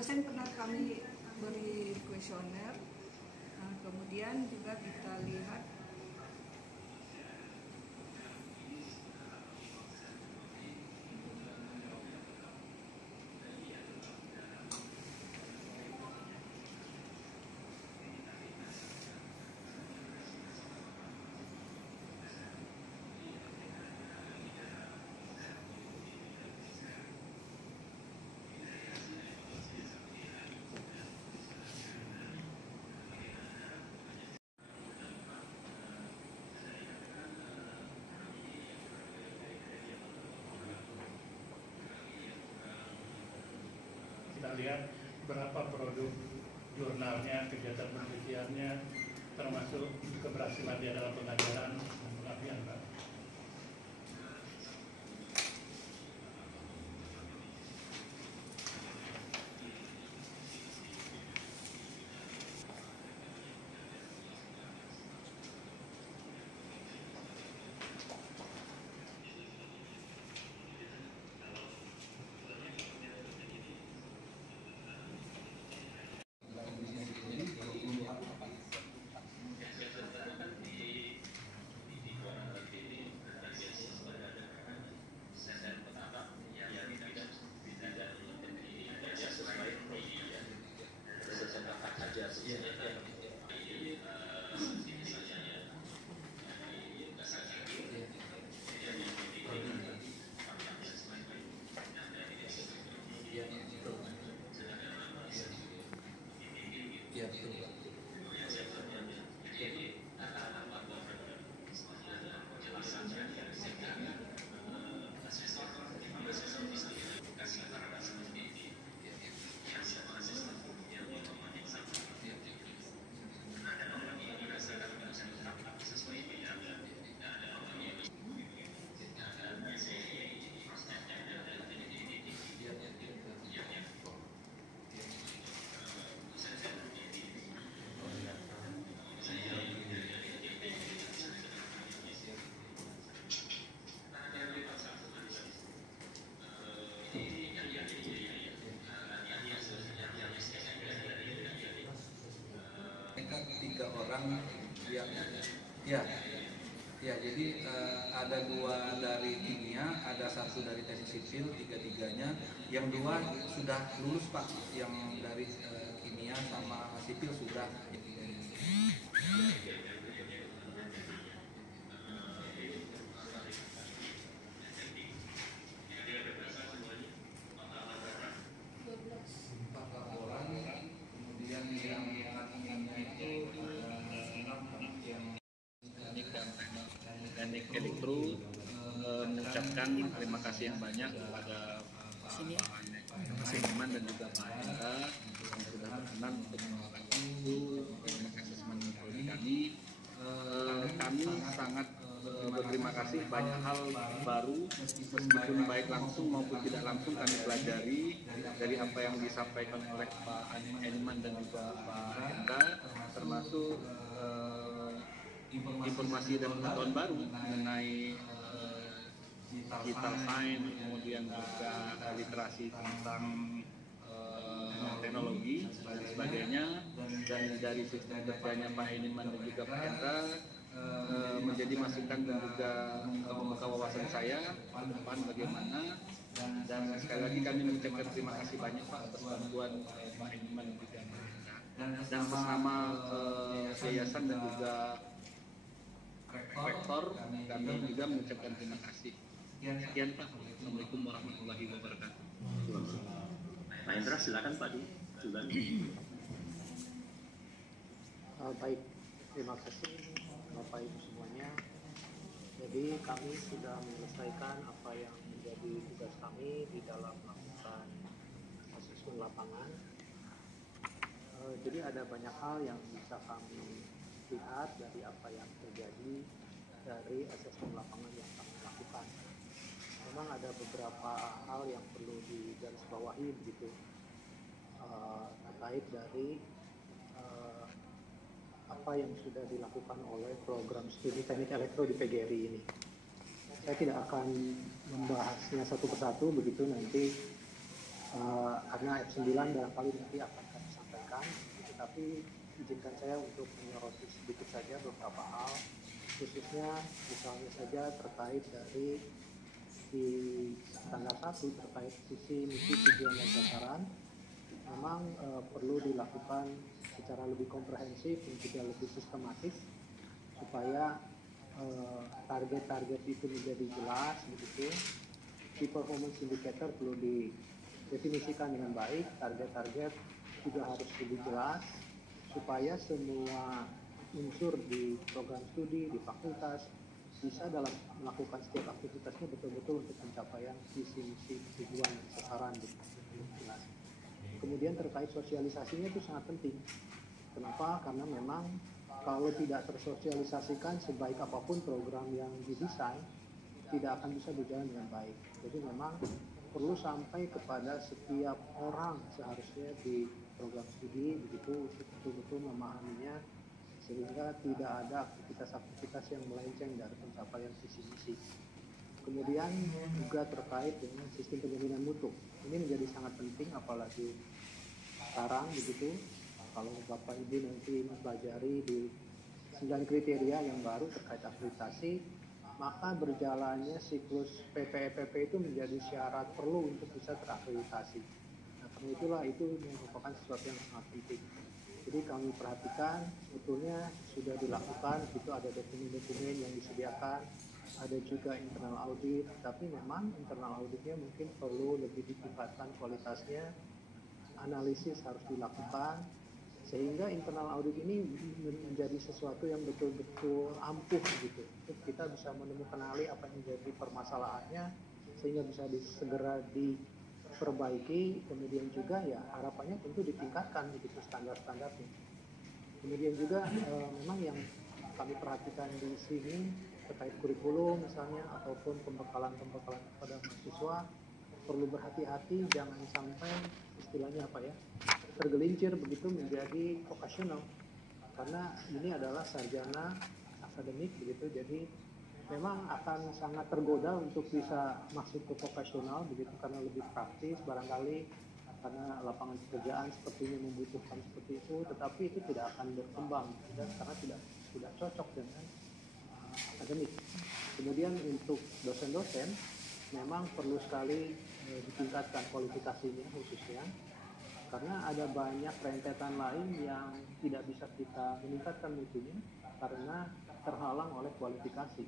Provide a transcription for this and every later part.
dosen pernah kami beri kuesioner, kemudian juga kita lihat kita lihat berapa produk jurnalnya, kegiatan penelitiannya, termasuk keberhasilan dia dalam pengajaran dan pelatihan, Pak. Tiga orang jadi ada 2 dari kimia, ada 1 dari teknik sipil, tiga-tiganya. Yang 2 sudah lulus Pak, yang dari kimia sama sipil sudah. Teknik Elektro mengucapkan terima kasih yang banyak kepada Pak Iman dan juga Pak Hendra yang sudah berkenan untuk membantu teknik asesmen prodi kami. Kami sangat berterima kasih, banyak hal baru meskipun baik langsung maupun tidak langsung kami pelajari dari apa yang disampaikan oleh Pak Iman dan juga Pak Hendra, termasuk informasi dan pengetahuan baru mengenai digital science, kemudian juga literasi tentang teknologi dan sebagainya. Dan dari sistem kerjanya Pak Iman dan juga Pak Hendra menjadi masukan dan juga membuka wawasan saya ke depan bagaimana. Dan sekali lagi kami mengucapkan terima kasih banyak Pak atas bantuan Pak Iman dan juga Pak Hendra. Dan bersama yayasan dan juga rektor kami juga mengucapkan terima kasih. Sekian Pak. Assalamualaikum warahmatullahi wabarakatuh. Pak Hendra silakan Pak Julan. Baik, terima kasih Bapak Ibu semuanya. Jadi kami sudah menyelesaikan apa yang menjadi tugas kami di dalam melakukan asesmen lapangan. Jadi ada banyak hal yang bisa kami lihat dari apa yang terjadi dari asesmen lapangan yang kami lakukan. Memang ada beberapa hal yang perlu digarisbawahi begitu terkait dari apa yang sudah dilakukan oleh program studi teknik elektro di PGRI ini. Saya tidak akan membahasnya satu persatu begitu, nanti karena ayat 9 barangkali nanti akan kami sampaikan, tetapi izinkan saya untuk menyoroti sedikit saja beberapa hal, khususnya misalnya saja terkait dari di standar 1 terkait visi misi tujuan dan sasaran. Memang perlu dilakukan secara lebih komprehensif dan juga lebih sistematis supaya target-target itu menjadi jelas begitu. Key performance indicator perlu didefinisikan dengan baik, target-target juga harus lebih jelas supaya semua unsur di program studi, di fakultas bisa dalam melakukan setiap aktivitasnya betul-betul untuk pencapaian visi misi tujuan dan sasaran gitu. Jelas. Kemudian terkait sosialisasinya itu sangat penting. Kenapa? Karena memang kalau tidak tersosialisasikan sebaik apapun program yang didesain tidak akan bisa berjalan dengan baik. Jadi memang perlu sampai kepada setiap orang seharusnya di program studi begitu untuk betul-betul memahaminya sehingga tidak ada aktivitas-aktivitas yang melenceng dari pencapaian visi misi. Kemudian juga terkait dengan sistem penjaminan mutu. Ini menjadi sangat penting apalagi sekarang begitu. Kalau Bapak Ibu nanti mempelajari di 9 kriteria yang baru terkait akreditasi, maka berjalannya siklus PPEPP itu menjadi syarat perlu untuk bisa terakreditasi. Nah, karena itulah itu merupakan sesuatu yang sangat penting. Jadi kami perhatikan sebetulnya sudah dilakukan, itu ada dokumen-dokumen yang disediakan, ada juga internal audit, tapi memang internal auditnya mungkin perlu lebih ditingkatkan kualitasnya, analisis harus dilakukan, sehingga internal audit ini menjadi sesuatu yang betul-betul ampuh gitu. Kita bisa menemukan apa yang menjadi permasalahannya, sehingga bisa segera diperbaiki, kemudian juga ya harapannya tentu ditingkatkan begitu standar-standarnya. Kemudian juga memang yang kami perhatikan di sini terkait kurikulum misalnya ataupun pembekalan kepada mahasiswa perlu berhati-hati, jangan sampai istilahnya tergelincir begitu menjadi vokasional, karena ini adalah sarjana akademik begitu, jadi memang akan sangat tergoda untuk bisa masuk ke vokasional begitu karena lebih praktis barangkali, karena lapangan pekerjaan sepertinya membutuhkan seperti itu, tetapi itu tidak akan berkembang karena tidak cocok dengan akademik. Kemudian untuk dosen-dosen memang perlu sekali ditingkatkan kualifikasinya khususnya, karena ada banyak rentetan lain yang tidak bisa kita meningkatkan mutunya karena terhalang oleh kualifikasi.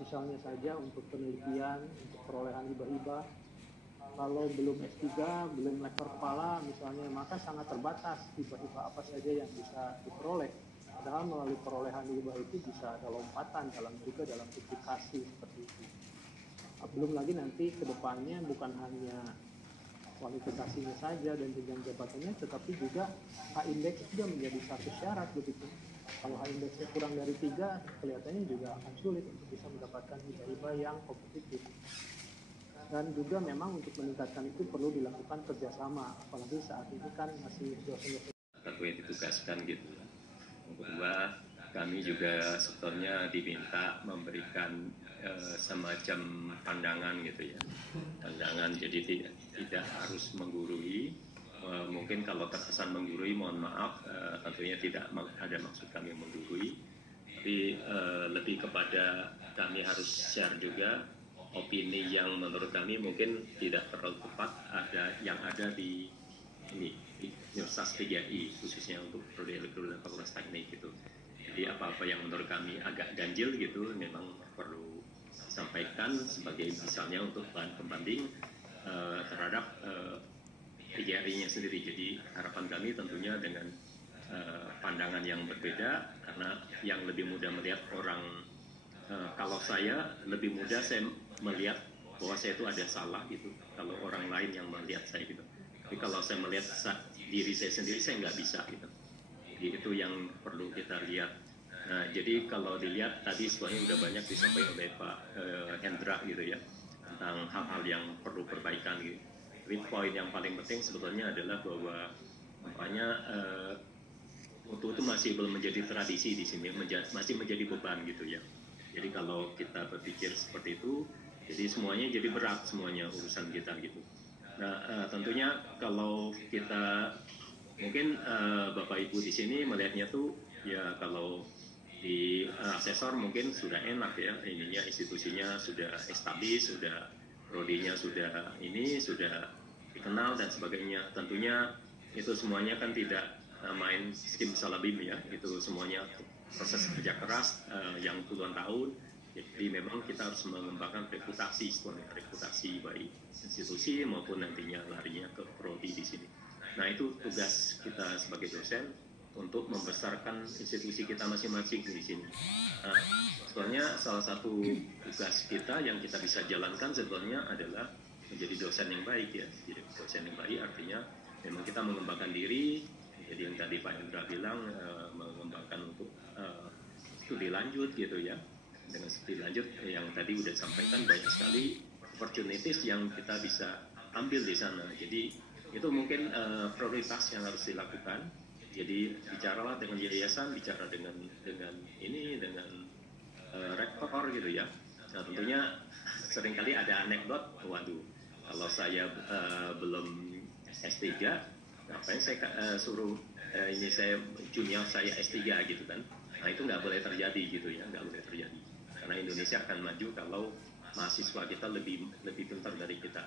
Misalnya saja untuk penelitian, untuk perolehan hibah-hibah, kalau belum S3, belum lektor kepala misalnya, maka sangat terbatas hibah-hibah apa saja yang bisa diperoleh. Padahal melalui perolehan hibah itu bisa ada lompatan dalam publikasi seperti itu. Belum lagi nanti ke depannya bukan hanya kualifikasinya saja dan jenjang jabatannya, tetapi juga H-index juga menjadi satu syarat begitu. Kalau H-indexnya kurang dari 3, kelihatannya juga akan sulit untuk bisa mendapatkan hibah-hibah yang kompetitif. Dan juga memang untuk meningkatkan itu perlu dilakukan kerjasama, apalagi saat ini kan masih dosen-dosen tentu yang ditugaskan gitu. Yang kedua, kami juga sebetulnya diminta memberikan semacam pandangan gitu ya, pandangan, jadi tidak harus menggurui. Mungkin kalau terkesan menggurui, mohon maaf, tentunya tidak ada maksud kami menggurui, tapi lebih kepada kami harus share juga opini yang menurut kami mungkin tidak terlalu tepat yang ada di Universitas 3I, khususnya untuk prodi elektronik dan fakultas teknik gitu. Jadi apa-apa yang menurut kami agak ganjil gitu memang perlu sampaikan sebagai misalnya untuk bahan pembanding terhadap PGRI-nya sendiri. Jadi harapan kami tentunya dengan pandangan yang berbeda, karena yang lebih mudah melihat orang, kalau saya lebih mudah saya melihat bahwa saya itu ada salah gitu, kalau orang lain yang melihat saya gitu. Tapi kalau saya melihat diri saya sendiri, saya nggak bisa gitu. Jadi itu yang perlu kita lihat. Nah, jadi kalau dilihat tadi sebenarnya udah banyak disampaikan oleh Pak Hendra gitu ya, tentang hal-hal yang perlu perbaikan gitu. Tapi poin yang paling penting sebetulnya adalah bahwa mutu itu masih belum menjadi tradisi di sini, masih menjadi beban gitu ya. Jadi kalau kita berpikir seperti itu, jadi semuanya jadi berat, semuanya urusan kita gitu. Nah, tentunya kalau kita mungkin Bapak Ibu di sini melihatnya tuh ya kalau di asesor mungkin sudah enak ya, ininya institusinya sudah establis, sudah prodinya sudah ini sudah dikenal dan sebagainya. Tentunya itu semuanya kan tidak main skim salabim ya, itu semuanya proses kerja keras yang puluhan tahun. Jadi memang kita harus mengembangkan reputasi, sebenarnya reputasi baik institusi maupun nantinya larinya ke prodi di sini. Nah itu tugas kita sebagai dosen untuk membesarkan institusi kita masing-masing di sini. Nah, sebenarnya salah satu tugas kita yang kita bisa jalankan sebenarnya adalah menjadi dosen yang baik ya. Jadi dosen yang baik artinya memang kita mengembangkan diri. Jadi yang tadi Pak Indra bilang mengembangkan untuk studi lanjut gitu ya. Dengan studi lanjut yang tadi udah sampaikan banyak sekali opportunities yang kita bisa ambil di sana. Jadi itu mungkin prioritas yang harus dilakukan. Jadi bicaralah dengan yayasan, bicara dengan rektor gitu ya. Nah tentunya seringkali ada anekdot, waduh kalau saya belum S3, ngapain saya suruh ini saya junior saya S3 gitu kan. Nah itu nggak boleh terjadi gitu ya, nggak boleh terjadi. Karena Indonesia akan maju kalau mahasiswa kita lebih pintar dari kita.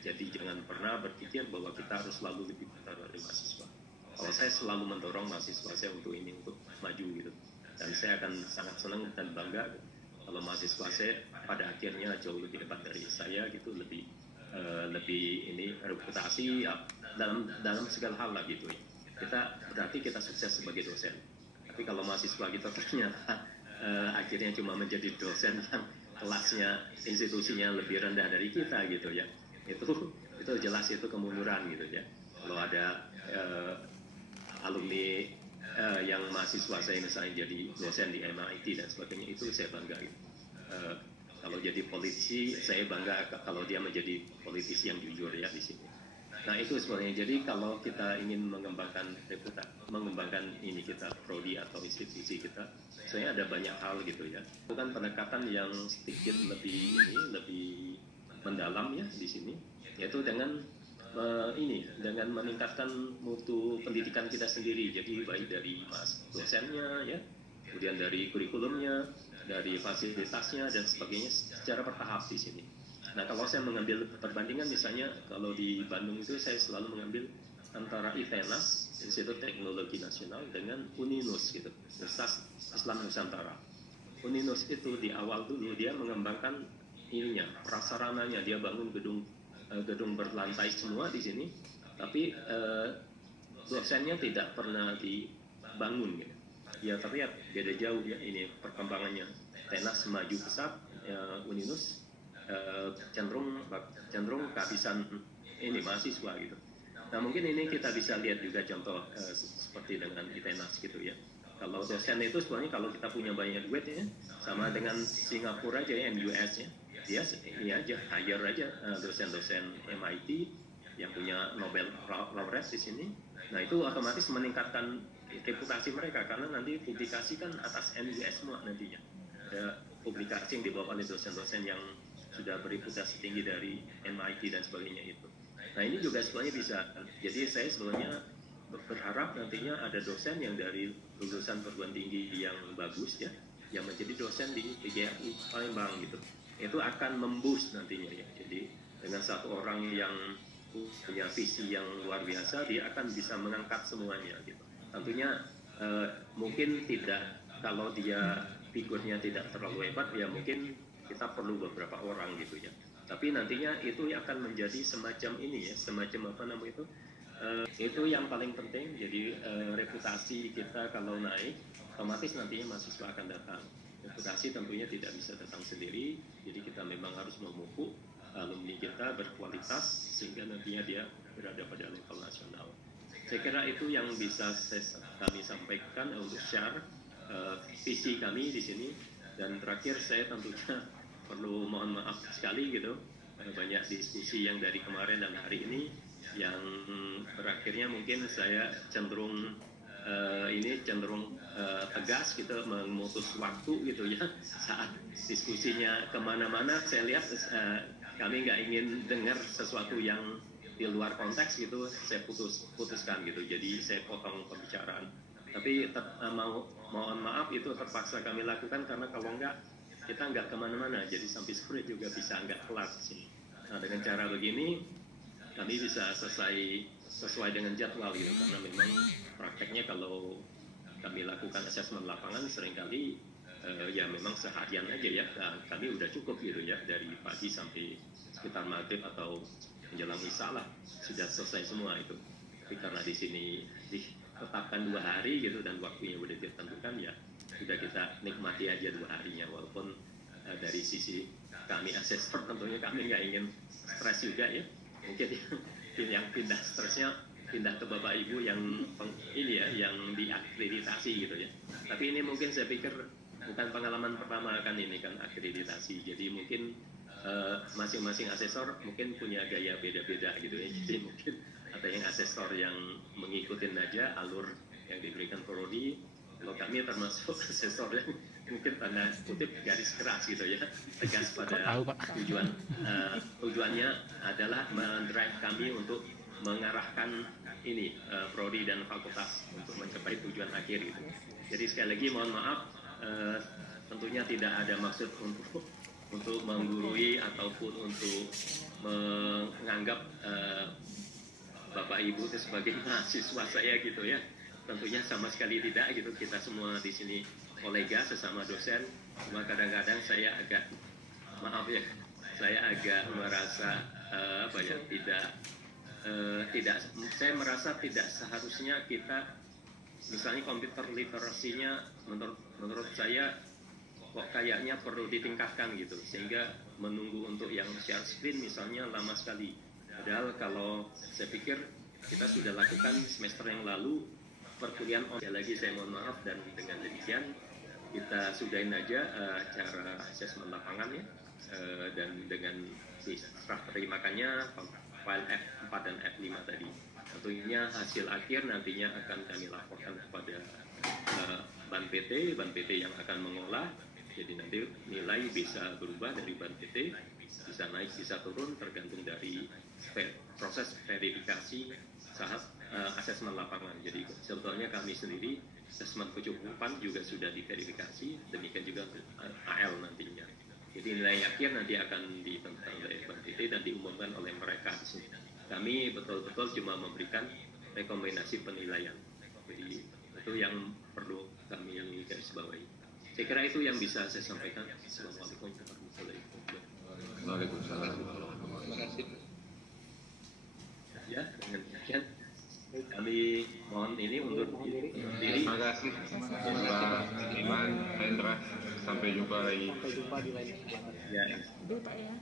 Jadi jangan pernah berpikir bahwa kita harus selalu lebih pintar dari mahasiswa. Kalau saya selalu mendorong mahasiswa saya untuk maju gitu. Dan saya akan sangat senang dan bangga kalau mahasiswa saya pada akhirnya jauh lebih hebat dari saya gitu, lebih ini reputasi ya, dalam segala hal lah gitu ya. Berarti kita sukses sebagai dosen. Tapi kalau mahasiswa kita ternyata akhirnya cuma menjadi dosen yang kelasnya institusinya lebih rendah dari kita gitu ya, itu jelas itu kemunduran gitu ya. Kalau ada alumni yang mahasiswa saya misalnya jadi dosen di MIT dan sebagainya, itu saya bangga gitu. Kalau jadi politisi saya bangga kalau dia menjadi politisi yang jujur ya di sini. Nah itu sebenarnya. Jadi kalau kita ingin mengembangkan ini kita prodi atau institusi kita, sebenarnya ada banyak hal gitu ya. Bukan pendekatan yang sedikit lebih mendalam ya di sini, yaitu dengan dengan meningkatkan mutu pendidikan kita sendiri. Jadi baik dari dosennya ya, kemudian dari kurikulumnya, dari fasilitasnya dan sebagainya secara bertahap di sini. Nah kalau saya mengambil perbandingan misalnya kalau di Bandung itu saya selalu mengambil antara ITENAS, Institut Teknologi Nasional, dengan UNINUS gitu, Universitas Islam Nusantara. UNINUS itu di awal dulu dia mengembangkan ininya, prasarananya, dia bangun gedung berlantai semua di sini, tapi dosennya tidak pernah dibangun gitu. Ya terlihat beda jauh ya ini perkembangannya. TENAS maju pesat, UNINUS cenderung kehabisan ini mahasiswa gitu. Nah mungkin ini kita bisa lihat juga contoh seperti dengan ITENAS gitu ya. Kalau dosen itu sebenarnya kalau kita punya banyak duit ya, sama dengan Singapura aja ya, MUS ya, dia ini aja hire aja dosen-dosen MIT yang punya Nobel laureate di sini. Nah itu otomatis meningkatkan reputasi mereka karena nanti publikasi kan atas MUS semua nantinya. Ada publikasi yang dibawa oleh dosen-dosen yang sudah berreputasi tinggi dari MIT dan sebagainya itu. Nah ini juga sebenarnya bisa. Jadi saya sebenarnya berharap nantinya ada dosen yang dari lulusan perguruan tinggi yang bagus ya, yang menjadi dosen di PGRI Palembang gitu. Itu akan memboost nantinya ya. Jadi dengan satu orang yang punya visi yang luar biasa, dia akan bisa mengangkat semuanya gitu. Tentunya mungkin tidak, kalau dia figurnya tidak terlalu hebat ya mungkin kita perlu beberapa orang gitu ya. Tapi nantinya itu akan menjadi semacam ini ya, semacam apa namanya itu yang paling penting. Jadi reputasi kita kalau naik, otomatis nantinya mahasiswa akan datang. Reputasi tentunya tidak bisa datang sendiri, jadi kita memang harus memupuk alumni kita berkualitas sehingga nantinya dia berada pada level nasional. Saya kira itu yang bisa kami sampaikan untuk share visi kami di sini. Dan terakhir saya tentunya perlu mohon maaf sekali gitu, banyak diskusi yang dari kemarin dan hari ini yang berakhirnya mungkin saya cenderung tegas gitu, memutus waktu gitu ya saat diskusinya kemana-mana. Saya lihat kami nggak ingin dengar sesuatu yang di luar konteks gitu saya putuskan gitu, jadi saya potong pembicaraan. Tapi mohon maaf itu terpaksa kami lakukan karena kalau enggak kita nggak kemana-mana, jadi sampai sore juga bisa nggak kelar sih. Nah dengan cara begini kami bisa selesai sesuai dengan jadwal gitu, karena memang prakteknya kalau kami lakukan asesmen lapangan seringkali ya memang seharian aja ya, kami udah cukup gitu ya, dari pagi sampai sekitar maghrib atau menjelang isya lah sudah selesai semua itu. Tapi karena di sini ditetapkan 2 hari gitu dan waktunya udah ditentukan, ya sudah kita nikmati aja 2 harinya, walaupun dari sisi kami asesor tentunya kami nggak ingin stres juga ya, mungkin yang pindah stresnya pindah ke Bapak Ibu yang ini ya, yang diakreditasi gitu ya. Tapi ini mungkin saya pikir bukan pengalaman pertama kan ini kan akreditasi, jadi mungkin masing-masing asesor mungkin punya gaya beda-beda gitu ya. Jadi mungkin ada yang asesor yang mengikuti aja alur yang diberikan prodi, kalau kami termasuk asesor yang mungkin tanda kutip garis keras gitu ya, tegas pada tujuan. Tujuannya adalah mendrive kami untuk mengarahkan ini prodi dan fakultas untuk mencapai tujuan akhir gitu. Jadi sekali lagi mohon maaf, tentunya tidak ada maksud untuk menggurui ataupun untuk menganggap Bapak Ibu itu sebagai mahasiswa saya gitu ya. Tentunya sama sekali tidak gitu. Kita semua di sini kolega sesama dosen. Cuma kadang-kadang saya agak saya agak merasa saya merasa tidak seharusnya kita misalnya komputer literasinya menurut saya kok kayaknya perlu ditingkatkan gitu, sehingga menunggu untuk yang share screen misalnya lama sekali. Padahal kalau saya pikir kita sudah lakukan semester yang lalu perkuliahan online lagi, saya mohon maaf, dan dengan demikian kita sudahin aja cara asesmen lapangannya, dan dengan serah terimakannya file F4 dan F5 tadi. Tentunya hasil akhir nantinya akan kami laporkan kepada Ban PT yang akan mengolah. Jadi nanti nilai bisa berubah dari Ban PT, bisa naik, bisa turun, tergantung dari proses verifikasi saat asesmen lapangan. Jadi sebetulnya kami sendiri asesmen kecukupan juga sudah diverifikasi, demikian juga untuk AL nantinya. Jadi nilai akhir nanti akan ditentukan oleh Ban PT dan diumumkan oleh mereka. Kami betul-betul cuma memberikan rekomendasi penilaian. Jadi itu yang perlu kami garis bawahi. Saya kira itu yang bisa saya sampaikan. Assalamualaikum warahmatullahi wabarakatuh. Waalaikumsalam. Terima kasih. Ya, dengan demikian kami mohon ini undur diri. Terima kasih Pak Iman, Hendra. Sampai jumpa lagi. Sampai jumpa di lain kesempatan. Ya. Udah Pak ya.